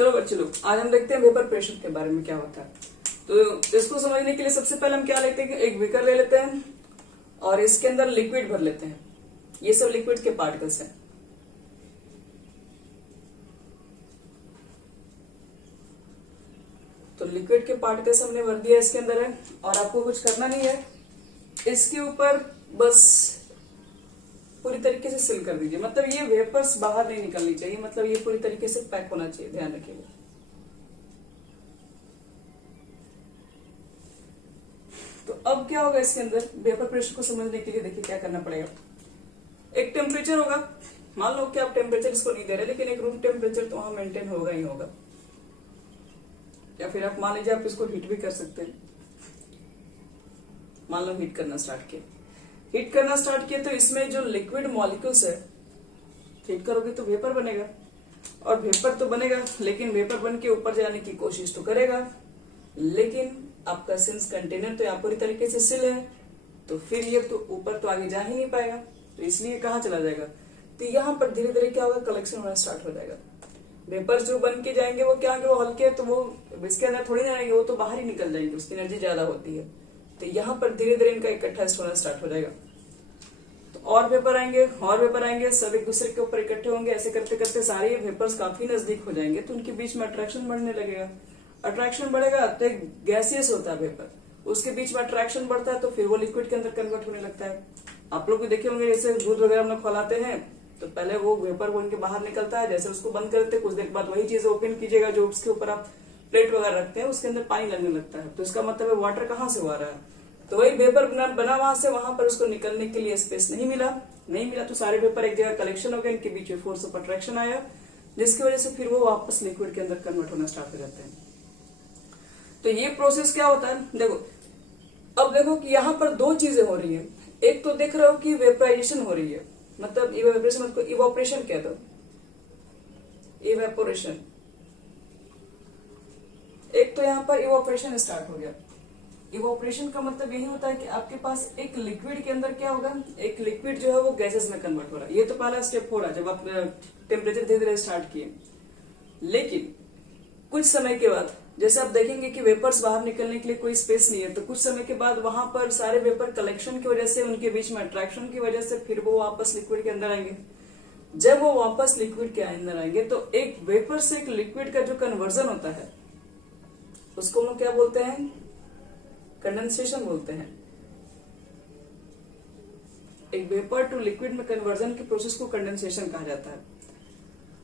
चलो बच्चे लोग, आज हम देखते हैं वेपर प्रेशर के बारे में क्या होता है। तो इसको समझने के लिए सबसे पहले हम क्या लेते हैं कि एक बीकर ले लेते हैं और इसके अंदर लिक्विड भर लेते हैं। ये सब लिक्विड के पार्टिकल्स हैं। तो लिक्विड के पार्टिकल्स हमने भर दिया इसके अंदर है, और आपको कुछ करना नहीं है, इसके ऊपर बस पूरी तरीके से सील कर दीजिए। मतलब ये वेपर्स बाहर नहीं निकलनी चाहिए, मतलब ये पूरी तरीके से पैक होना चाहिए, ध्यान रखिएगा। तो अब क्या होगा इसके अंदर वेपर प्रेशर को समझने के लिए देखिए क्या करना पड़ेगा। एक टेम्परेचर होगा, मान लो कि आप टेम्परेचर इसको नहीं दे रहे, लेकिन एक रूम टेम्परेचर तो वहां मेंटेन होगा ही होगा, या फिर आप मान लीजिए आप इसको हीट भी कर सकते हैं। मान लो हीट करना स्टार्ट किया, तो इसमें जो लिक्विड मॉलिक्यूल्स है, हीट करोगे तो वेपर बनेगा, और वेपर तो बनेगा, लेकिन वेपर बन के ऊपर जाने की कोशिश तो करेगा, लेकिन आपका सिंस कंटेनर तो यहाँ पूरी तरीके से सिल है, तो फिर ये तो ऊपर तो आगे जा ही नहीं पाएगा, तो इसलिए कहाँ चला जाएगा। तो यहाँ पर धीरे धीरे क्या होगा, कलेक्शन होना स्टार्ट हो जाएगा। वेपर जो बन के जाएंगे वो क्या, वो हल्के, तो वो इसके अंदर थोड़ी ना आएंगे, वो तो बाहर ही निकल जाएंगे, उसकी एनर्जी ज्यादा होती है। तो यहाँ पर धीरे धीरे इनका इकट्ठा होना स्टार्ट हो जाएगा। तो और वेपर आएंगे, सब एक दूसरे के ऊपर इकट्ठे होंगे। ऐसे करते करते सारे वेपर्स काफी नजदीक हो जाएंगे, तो उनके बीच में अट्रैक्शन बढ़ने लगेगा। अट्रैक्शन बढ़ेगा तो एक गैसियस होता है वेपर, उसके बीच में अट्रैक्शन बढ़ता है, तो फिर वो लिक्विड के अंदर कन्वर्ट होने लगता है। आप लोग भी देखे होंगे, जैसे दूध वगैरह हम लोग खौलाते हैं, तो पहले वो वेपर बन के बाहर निकलता है, जैसे उसको बंद करते कुछ देर बाद वही चीज ओपन कीजिएगा जो उसके ऊपर आप प्लेट वगैरह रखते हैं, उसके अंदर पानी लगने लगता है। तो इसका मतलब है वाटर कहाँ से आ रहा है, तो वही वेपर बना वहां से, वहां पर उसको निकलने के लिए स्पेस नहीं मिला, तो सारे वेपर एक जगह कलेक्शन हो गए, इनके बीच में फोर्स ऑफ अट्रैक्शन आया, जिसकी वजह से फिर वो वापस लिक्विड के अंदर कन्वर्ट होना स्टार्ट हो जाते हैं। तो ये प्रोसेस क्या होता है, देखो अब देखो कि यहाँ पर दो चीजें हो रही है। एक तो देख रहे हो कि वेपराइजेशन हो रही है, मतलब इवेपोरेशन, मतलब इवोपरेशन कह दो, इवेपोरेशन। एक तो यहाँ पर इवोपरेशन स्टार्ट हो गया। इवोपरेशन का मतलब यही होता है कि आपके पास एक लिक्विड के अंदर क्या होगा, एक लिक्विड जो है वो गैसेस में कन्वर्ट हो रहा है। ये तो पहला स्टेप हो रहा है जब आप टेम्परेचर धीरे धीरे स्टार्ट किए। लेकिन कुछ समय के बाद जैसे आप देखेंगे कि वेपर्स बाहर निकलने के लिए कोई स्पेस नहीं है, तो कुछ समय के बाद वहां पर सारे वेपर कलेक्शन की वजह से, उनके बीच में अट्रैक्शन की वजह से फिर वो वापस लिक्विड के अंदर आएंगे। जब वो वापस लिक्विड के अंदर आएंगे तो एक वेपर से एक लिक्विड का जो कन्वर्जन होता है उसको हम लोग क्या बोलते हैं, कंडेंसेशन बोलते हैं। एक वेपर टू लिक्विड में कन्वर्जन के प्रोसेस को कंडेंसेशन कहा जाता है।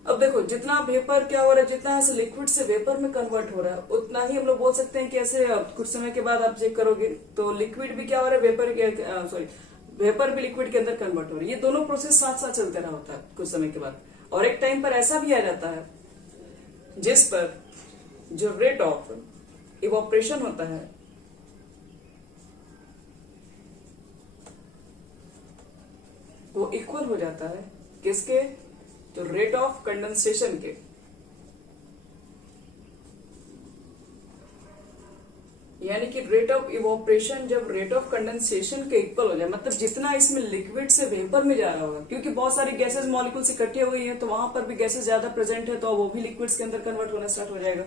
अब देखो जितना वेपर क्या हो रहा है, जितना ऐसे लिक्विड से वेपर में कन्वर्ट हो रहा है, उतना ही हम लोग बोल सकते हैं कि ऐसे कुछ समय के बाद आप चेक करोगे तो लिक्विड भी क्या हो रहा है, वेपर भी लिक्विड के अंदर कन्वर्ट हो रही है। ये दोनों प्रोसेस साथ साथ चलते रहा होता है कुछ समय के बाद। और एक टाइम पर ऐसा भी आ जाता है जिस पर जो रेट ऑफ इवोपरेशन होता है वो इक्वल हो जाता है किसके, तो रेट ऑफ कंडेंसेशन के। यानी कि रेट ऑफ इवोपरेशन जब रेट ऑफ कंडेंसेशन के इक्वल हो जाए, मतलब जितना इसमें लिक्विड से वेपर में जा रहा होगा, क्योंकि बहुत सारी गैसेस मॉलिक्यूल्स इकट्ठे हो गई हैं, तो वहां पर भी गैसेस ज्यादा प्रेजेंट है, तो वो भी लिक्विड्स के अंदर कन्वर्ट होना स्टार्ट हो जाएगा।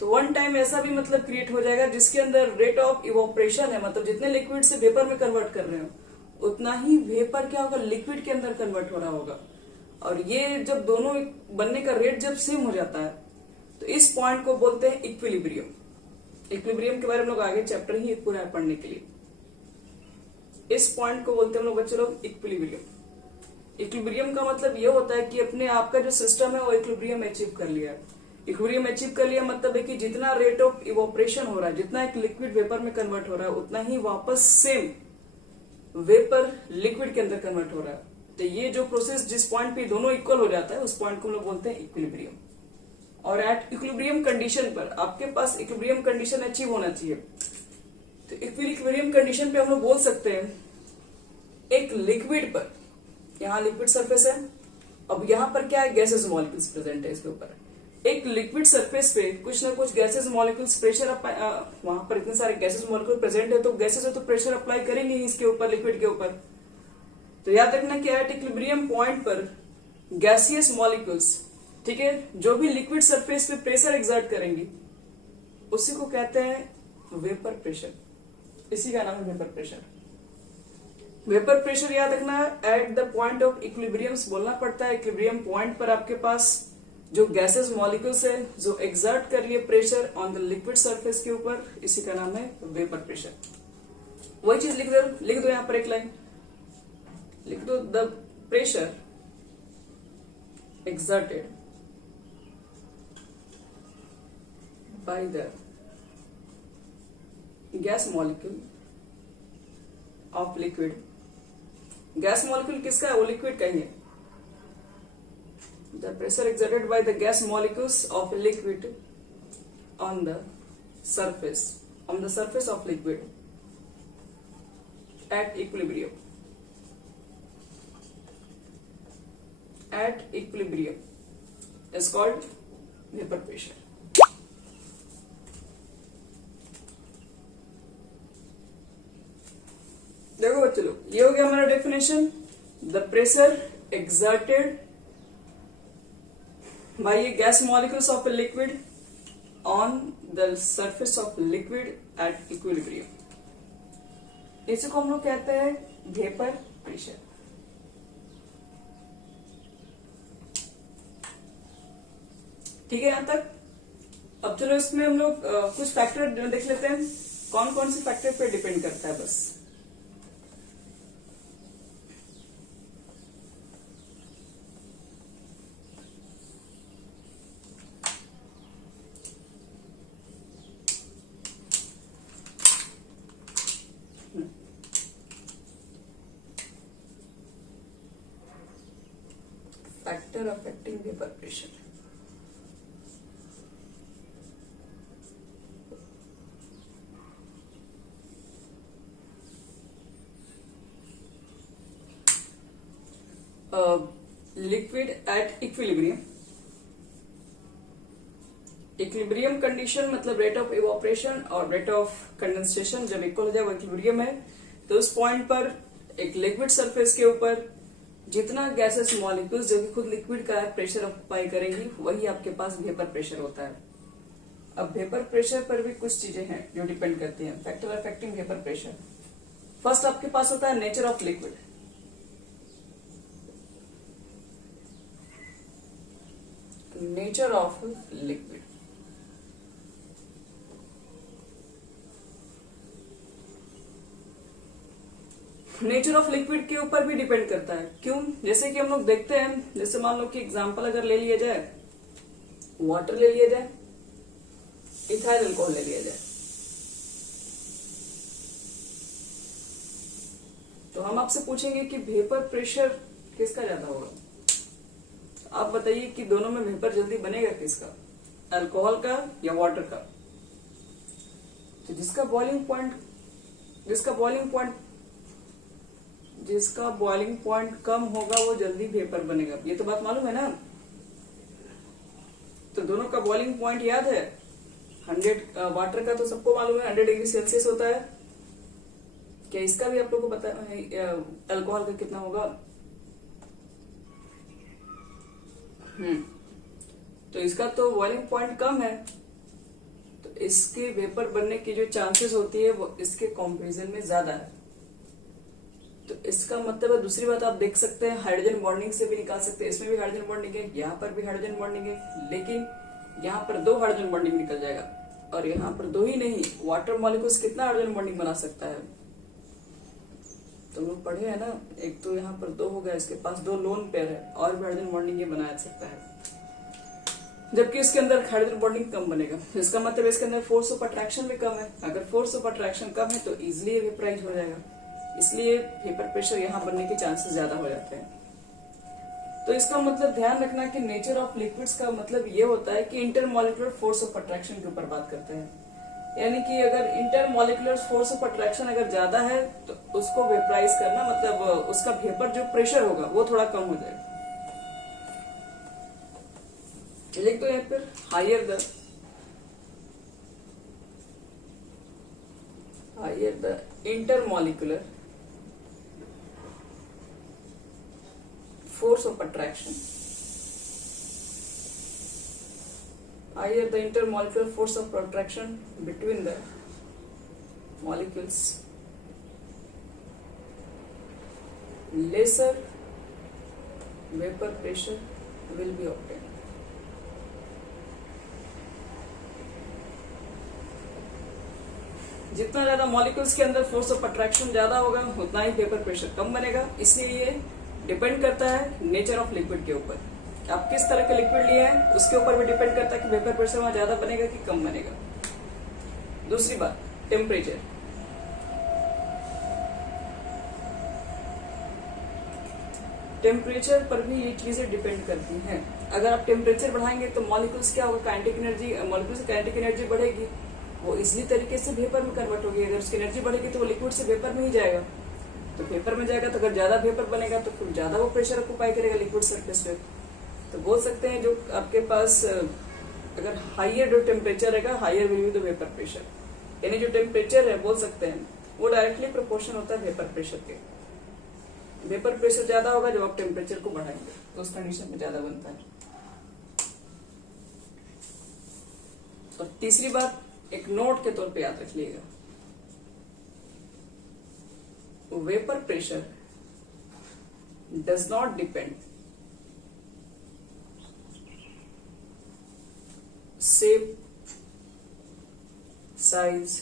तो वन टाइम ऐसा भी मतलब क्रिएट हो जाएगा जिसके अंदर रेट ऑफ इवोपरेशन है, मतलब जितने लिक्विड से वेपर में कन्वर्ट कर रहे हो उतना ही वेपर क्या होगा, लिक्विड के अंदर कन्वर्ट हो रहा होगा। और ये जब दोनों बनने का रेट जब सेम हो जाता है तो इस पॉइंट को बोलते हैं इक्विलिब्रियम। इक्विलिब्रियम के बारे में लोग आगे चैप्टर ही पूरा है पढ़ने के लिए। इस पॉइंट को बोलते हैं हम लोग बच्चे लोग इक्विलिब्रियम। इक्विलिब्रियम का मतलब ये होता है कि अपने आपका जो सिस्टम है वो इक्विलिब्रियम अचीव कर लिया। इक्विलिब्रियम अचीव कर लिया मतलब है कि जितना रेट ऑफ इवोपरेशन हो रहा है, जितना एक लिक्विड वेपर में कन्वर्ट हो रहा है, उतना ही वापस सेम वेपर लिक्विड के अंदर कन्वर्ट हो रहा है। तो ये जो प्रोसेस जिस पॉइंट पे दोनों इक्वल हो जाता है उस पॉइंट को हम लोग बोलते हैं इक्विलिब्रियम। और एट इक्विलिब्रियम कंडीशन पर आपके पास इक्विलिब्रियम कंडीशन अचीव होना चाहिए। तो इक्विलिब्रियम कंडीशन पे हम लोग बोल सकते हैं एक लिक्विड पर, यहाँ लिक्विड सरफेस है, अब यहाँ पर क्या है, गैसेस मॉलिक्यूल्स प्रेजेंट है इसके ऊपर। एक लिक्विड सरफेस पे कुछ ना कुछ गैसेस मॉलिक्यूल्स प्रेशर वहां पर इतने सारे गैसेस मॉलिक्यूल प्रेजेंट है, तो गैसेस है तो प्रेशर अप्लाई करेंगे ही इसके ऊपर, लिक्विड के ऊपर। तो याद रखना कि एट इक्विलिब्रियम पॉइंट पर गैसियस मॉलिक्यूल्स ठीक है, जो भी लिक्विड सरफेस पे प्रेशर एग्जर्ट करेंगी उसी को कहते हैं वेपर प्रेशर। इसी का नाम है वेपर प्रेशर। वेपर प्रेशर याद रखना, at the point of equilibrium बोलना पड़ता है। इक्विलिब्रियम पॉइंट पर आपके पास जो गैसेस मॉलिक्यूल्स है जो एग्जर्ट कर रही है pressure on the liquid surface के ऊपर, इसी का नाम है वेपर प्रेशर। वही चीज लिख दो यहां पर एक लाइन लिख दो, the pressure exerted by the gas molecule of liquid। Gas molecule किसका है? वो लिक्विड का ही है। The pressure exerted by the gas molecules of liquid on the surface of liquid at equilibrium is called vapor pressure। देखो बच्चे लोग, ये हो गया हमारा definition. The pressure exerted by a gas molecules of a liquid on the surface of liquid at equilibrium, इसी को हम लोग कहते हैं वेपर प्रेशर। ठीक है यहां तक। अब चलो इसमें हम लोग कुछ फैक्टर देख लेते हैं, कौन कौन से फैक्टर पे डिपेंड करता है बस। Factor affecting vapour pressure, liquid at equilibrium. Equilibrium condition मतलब रेट ऑफ इवोपरेशन और रेट ऑफ कंडेंसेशन जब इक्वल हो जाए वो इक्विलिब्रियम है। तो उस पॉइंट पर एक लिक्विड सरफेस के ऊपर जितना गैसेस मॉलिक्यूल्स जो कि खुद लिक्विड का है प्रेशर ऑक्युपाई करेंगी, वही आपके पास वेपर प्रेशर होता है। अब वेपर प्रेशर पर भी कुछ चीजें हैं जो डिपेंड करती हैं, factor affecting vapour pressure. First आपके पास होता है nature of liquid. Nature of liquid, nature of liquid के ऊपर भी डिपेंड करता है। क्यों? जैसे कि हम लोग देखते हैं, जैसे मान लो कि एग्जांपल अगर ले लिया जाए, वाटर ले लिया जाए, इथाइल अल्कोहल ले लिया जाए, तो हम आपसे पूछेंगे कि वेपर प्रेशर किसका ज्यादा होगा। आप बताइए कि दोनों में वेपर जल्दी बनेगा किसका, अल्कोहल का या वाटर का? तो जिसका बॉइलिंग पॉइंट कम होगा वो जल्दी वेपर बनेगा, ये तो बात मालूम है ना। तो दोनों का बॉइलिंग पॉइंट याद है, 100 वाटर का तो सबको मालूम है 100 डिग्री सेल्सियस होता है। क्या इसका भी आप लोगों को पता है अल्कोहल का कितना होगा? तो इसका तो बॉइलिंग पॉइंट कम है, तो इसके वेपर बनने की जो चांसेस होती है वो इसके कंपैरिजन में ज्यादा है। तो इसका मतलब है, दूसरी बात आप देख सकते हैं हाइड्रोजन बॉन्डिंग से भी निकाल सकते हैं। इसमें भी हाइड्रोजन बॉन्डिंग है, यहाँ पर भी हाइड्रोजन बॉन्डिंग है, लेकिन यहाँ पर 2 हाइड्रोजन बॉन्डिंग निकल जाएगा और यहाँ पर 2 ही नहीं, वाटर मॉलिक्यूल्स कितना हाइड्रोजन बॉन्डिंग बना सकता है? तो लोग पढ़े हैं ना, एक तो यहाँ पर 2 हो गया, इसके पास 2 लोन पेयर है और भी हाइड्रोजन बॉन्डिंग ये बना सकता है, जबकि इसके अंदर हाइड्रोजन बॉन्डिंग कम बनेगा। इसका मतलब इसके अंदर फोर्स ऑफ अट्रैक्शन भी कम है। अगर फोर्स ऑफ अट्रैक्शन कम है तो इजिली वेपराइज हो जाएगा, इसलिए वेपर प्रेशर यहाँ बनने के चांसेस ज्यादा हो जाते हैं। तो इसका मतलब ध्यान रखना कि नेचर ऑफ लिक्विड्स का मतलब ये होता है कि इंटरमॉलिक्यूलर फोर्स ऑफ अट्रैक्शन के ऊपर बात करते हैं। यानी कि अगर इंटरमॉलिक्यूलर फोर्स ऑफ अट्रैक्शन अगर ज्यादा है तो उसको वेपराइज करना मतलब उसका वेपर जो प्रेशर होगा वो थोड़ा कम हो जाएगा। लिख दो यहाँ पर higher the intermolecular force of attraction higher the intermolecular force of attraction between the molecules, lesser vapor pressure will be obtained. जितना ज्यादा मॉलिक्यूल्स के अंदर फोर्स ऑफ अट्रैक्शन ज्यादा होगा उतना ही वेपर प्रेशर कम बनेगा। इसलिए ये डिपेंड करता है नेचर ऑफ लिक्विड के ऊपर, आप किस तरह के लिक्विड लिए हैं उसके ऊपर भी डिपेंड करता है कि वेपर प्रेशर वहां ज्यादा बनेगा कि कम बनेगा। दूसरी बात, टेम्परेचर। टेम्परेचर पर भी ये चीजें डिपेंड करती हैं। अगर आप टेम्परेचर बढ़ाएंगे तो मॉलिक्यूल्स क्या होगा, काइनेटिक एनर्जी, मॉलिक्यूल्स की काइनेटिक एनर्जी बढ़ेगी, वो इजली तरीके से वेपर में कन्वर्ट होगी। अगर उसकी एनर्जी बढ़ेगी तो वो लिक्विड से वेपर में ही जाएगा, तो वेपर में जाएगा तो अगर ज्यादा वेपर बनेगा तो फिर ज्यादा वो प्रेशर ऑक्यूपाई करेगा लिक्विड सरफेस पे। तो बोल सकते हैं जो आपके पास अगर हाइयर जो टेम्परेचर रहेगा higher will be the vapour pressure, यानी जो टेम्परेचर है बोल सकते हैं वो डायरेक्टली प्रोपोर्शन होता है वेपर प्रेशर के। वेपर प्रेशर ज्यादा होगा जब आप टेम्परेचर को बढ़ाएंगे तो उस कंडीशन में ज्यादा बनता है। और तीसरी बात एक नोट के तौर पे याद रखिएगा, vapour pressure does not depend shape, size,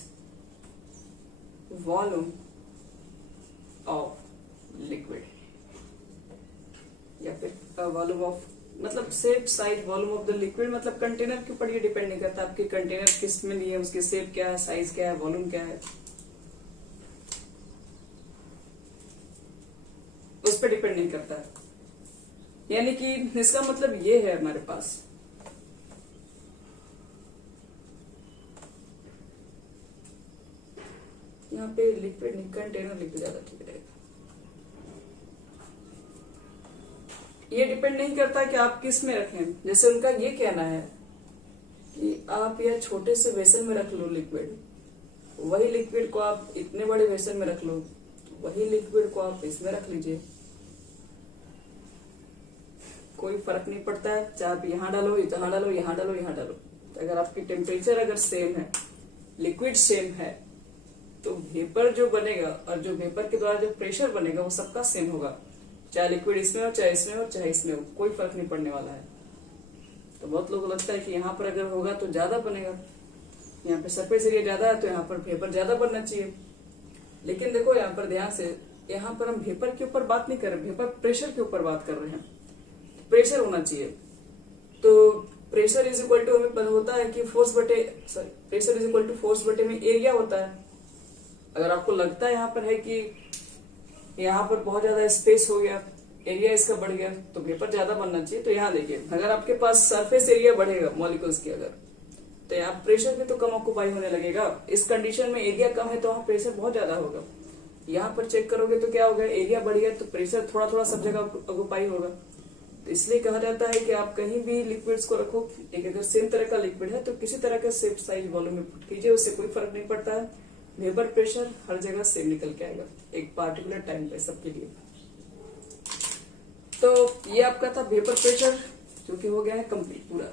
volume of liquid, या फिर वॉल्यूम ऑफ मतलब shape, size, volume of the liquid, मतलब कंटेनर के ऊपर ये डिपेंड नहीं करता आपके कंटेनर किस में लिए, उसकी शेप क्या है, साइज क्या है, वॉल्यूम क्या है, उस पर डिपेंड नहीं करता। यानी कि इसका मतलब ये है हमारे पास यहाँ पे लिक्विड नहीं कंटेनर लिख ज्यादा ठीक रहेगा। ये डिपेंड नहीं करता कि आप किस में रखें। जैसे उनका ये कहना है कि आप यह छोटे से वेसल में रख लो लिक्विड, वही लिक्विड को आप इतने बड़े वेसल में रख लो, वही लिक्विड को आप इसमें रख लीजिए, कोई फर्क नहीं पड़ता है, चाहे आप यहाँ डालो, यहाँ डालो, यहाँ डालो, यहाँ डालो। अगर आपकी टेम्परेचर अगर सेम है, लिक्विड सेम है, तो वेपर जो बनेगा और जो वेपर के द्वारा जो प्रेशर बनेगा वो सबका सेम होगा, चाहे लिक्विड इसमें हो, चाहे इसमें हो, चाहे इसमें हो, कोई फर्क नहीं पड़ने वाला है। तो बहुत लोगों को लगता है कि यहाँ पर अगर होगा तो ज्यादा बनेगा, यहाँ पे सरफेस एरिया ज्यादा है तो यहाँ पर वेपर ज्यादा बनना चाहिए। लेकिन देखो यहाँ पर ध्यान से, यहाँ पर हम वेपर के ऊपर बात नहीं कर रहे, वेपर प्रेशर के ऊपर बात कर रहे हैं। प्रेशर होना चाहिए, तो प्रेशर इज इक्वल टू हमें पता होता है कि फोर्स बटे pressure is equal to force बटे में एरिया होता है। अगर आपको लगता है यहाँ पर है कि यहाँ पर बहुत ज्यादा स्पेस हो गया, एरिया इसका बढ़ गया, तो वेपर ज्यादा बनना चाहिए, तो यहाँ देखिए अगर आपके पास सरफेस एरिया बढ़ेगा मॉलिक्यूल्स की अगर, तो यहाँ प्रेशर भी तो कम ऑक्यूपाई होने लगेगा। इस कंडीशन में एरिया कम है तो वहाँ प्रेशर बहुत ज्यादा होगा। यहाँ पर चेक करोगे तो क्या होगा, एरिया बढ़ गया तो प्रेशर थोड़ा थोड़ा सब जगह ऑक्यूपाई होगा। तो इसलिए कहा जाता है कि आप कहीं भी लिक्विड्स को रखो, एक अगर सेम तरह का लिक्विड है तो किसी तरह का शेप, साइज, वॉल्यूम में पुट कीजिए, उससे कोई फर्क नहीं पड़ता है, वेपर प्रेशर हर जगह सेम निकल के आएगा एक पार्टिकुलर टाइम पे सबके लिए। तो ये आपका था वेपर प्रेशर, जो कि हो गया है कंप्लीट पूरा।